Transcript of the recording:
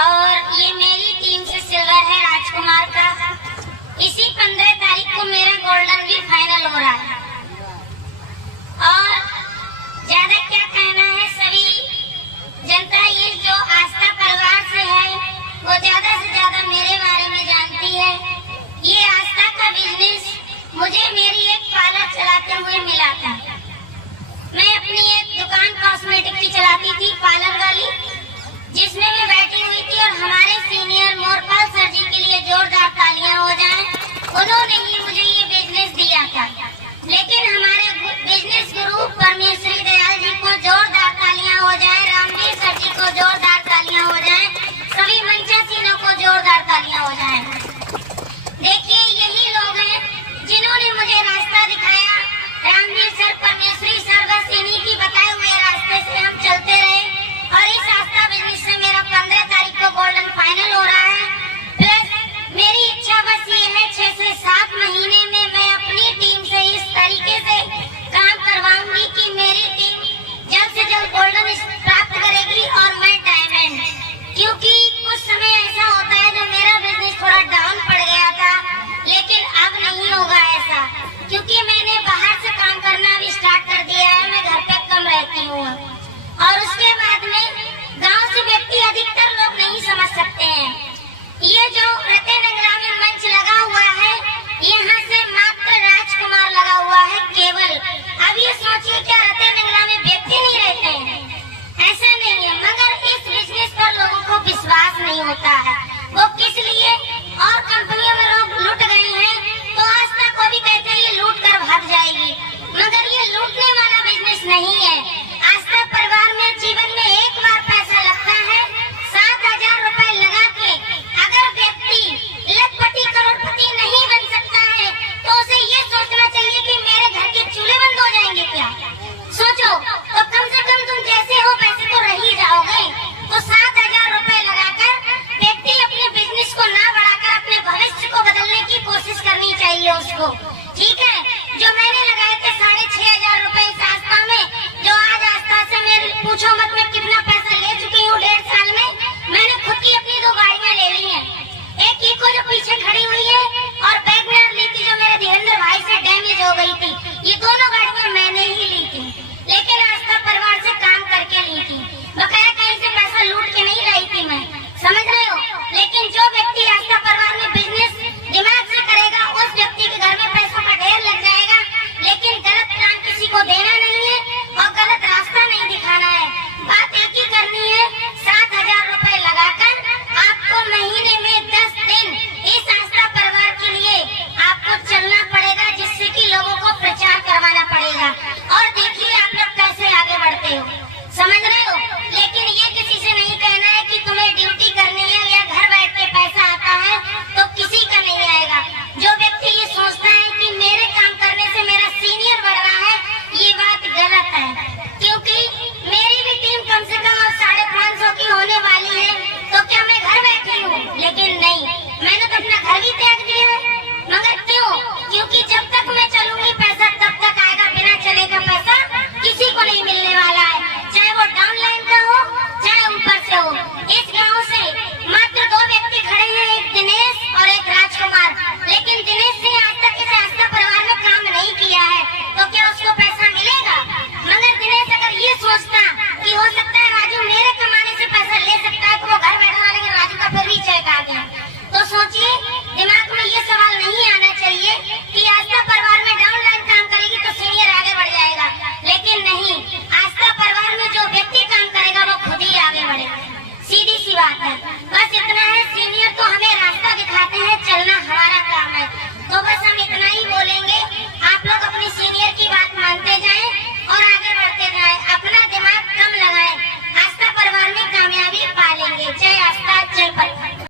और ये मेरी टीम से सिल्वर है राजकुमार का। इसी 15 तारीख को मेरा गोल्डन भी फाइनल हो रहा है। और ज्यादा क्या कहना है, सभी जनता ये जो आस्था परिवार से है वो ज्यादा से ज्यादा मेरे बारे में जानती है। ये आस्था का बिजनेस मुझे मेरी एक पार्लर चलाते हुए मिला था। मैं अपनी एक दुकान कॉस्मेटिक की चलाती थी, पार्लर वाली, जिसमें मैं बैठी हुई थी और हमारे सीनियर मोरपाल सर जी के लिए जोरदार तालियां हो जाएं। उन्होंने ही मुझे ये बिजनेस दिया था। लेकिन हमारे बिजनेस गुरु परमेश्वरी दयाल जी को जोरदार तालियां हो जाए, रामवीर सर जी को जोरदार तालियां हो जाए, सभी मंचासीनों को जोरदार तालियां हो जाए। देखिए यही लोग हैं जिन्होंने मुझे रास्ता दिखाया। रामवीर सर, परमेश्वरी सर, बस इन्हीं की बताए हुए रास्ते से हम चलते रहे और इस आस्था बिजनेस से मेरा 15 तारीख को गोल्डन फाइनल हो रहा है। प्लस मेरी इच्छा बस ये है 6 से 7 महीने में मैं अपनी टीम से इस तरीके से काम करवाऊंगी कि मेरी टीम जल्द से जल्द गोल्डन प्राप्त करेगी और मैं डायमंड। क्योंकि कुछ समय ऐसा होता है जो मेरा बिजनेस थोड़ा डाउन पड़ गया था, लेकिन अब नहीं होगा ऐसा, क्योंकि मैंने बाहर से काम करना भी स्टार्ट कर दिया है। मैं घर पे कम रहती हूँ और उसके बाद में गांव से व्यक्ति अधिकतर लोग नहीं समझ सकते हैं। ये जो रत्नगंगा में मंच लगा हुआ है, यहाँ से मात्र राजकुमार लगा हुआ है केवल। अब ये सोचिए क्या रत्नगंगा में व्यक्ति नहीं रहते हैं? ऐसा नहीं है, मगर इस बिजनेस पर लोगों को विश्वास नहीं होता है। वो किस लिए? और कंपनियों में लोग लूट गए हैं तो आस्था को भी कहते हैं ये लूट कर भाग जाएगी, मगर ये लूटने वाला बिजनेस नहीं है। आस्था परिवार में जीवन में एक बार पैसा लगता है। 7,000 रुपए लगा के अगर व्यक्ति लखपति करोड़पति नहीं बन सकता है तो उसे ये सोचना चाहिए कि मेरे घर के चूल्हे बंद हो जाएंगे क्या? सोचो तो कम से कम तुम जैसे हो वैसे तो रह ही जाओगे। तो 7,000 रुपए लगाकर व्यक्ति अपने बिजनेस को ना बढ़ाकर अपने भविष्य को बदलने की कोशिश करनी चाहिए उसको। ठीक है, जो मैंने लगाए थे 6,500 रुपए इस आस्था में, जो आज आस्था से मेरे पूछो मत मैं कितना पैसा ले चुकी हूँ 1.5 साल में। मैंने खुद की अपनी 2 गाड़ियाँ ले ली हैं। एक इको जो पीछे खड़ी हुई है और वैगनर ली थी जो मेरे धीरेन्द्र भाई से डैमेज हो गई थी। ये दोनों गाड़ियाँ मैंने ही ली थी, लेकिन आस्था परिवार से काम करके ली थी। बकाया कहीं से पैसा लूट के नहीं लाई थी मैं, समझ रहे हो? लेकिन जो व्यक्ति आस्था परिवार में बिजनेस दिमाग से करेगा उस व्यक्ति के घर में पैसों का ढेर लग जाएगा। लेकिन गलत प्लान किसी को देना नहीं है और गलत रास्ता नहीं दिखाना है। बात एक ही करनी है, 7,000 रुपए लगाकर आपको महीने में 10 दिन इस आस्था परिवार के लिए आपको चलना पड़ेगा, जिससे कि लोगों को प्रचार करवाना पड़ेगा। और देखिए आप लोग कैसे आगे बढ़ते हो, समझ रहे हो? लेकिन ये किसी से नहीं कहना है कि तुम्हें ड्यूटी करनी है या घर बैठ के पैसा आता है तो किसी का नहीं आएगा। जो व्यक्ति ये सोचता है कि मेरे काम करने से मेरा सीनियर बढ़ रहा है, ये बात गलत है। क्योंकि मेरी भी टीम कम से कम 550 की होने वाली है, तो क्या मैं घर बैठी हूँ? लेकिन नहीं, मैंने तो अपना घर भी त्याग दिया है। मगर क्यों? क्योंकि जब तक मैं चलूंगी पैसा तब तक आएगा, बिना चले का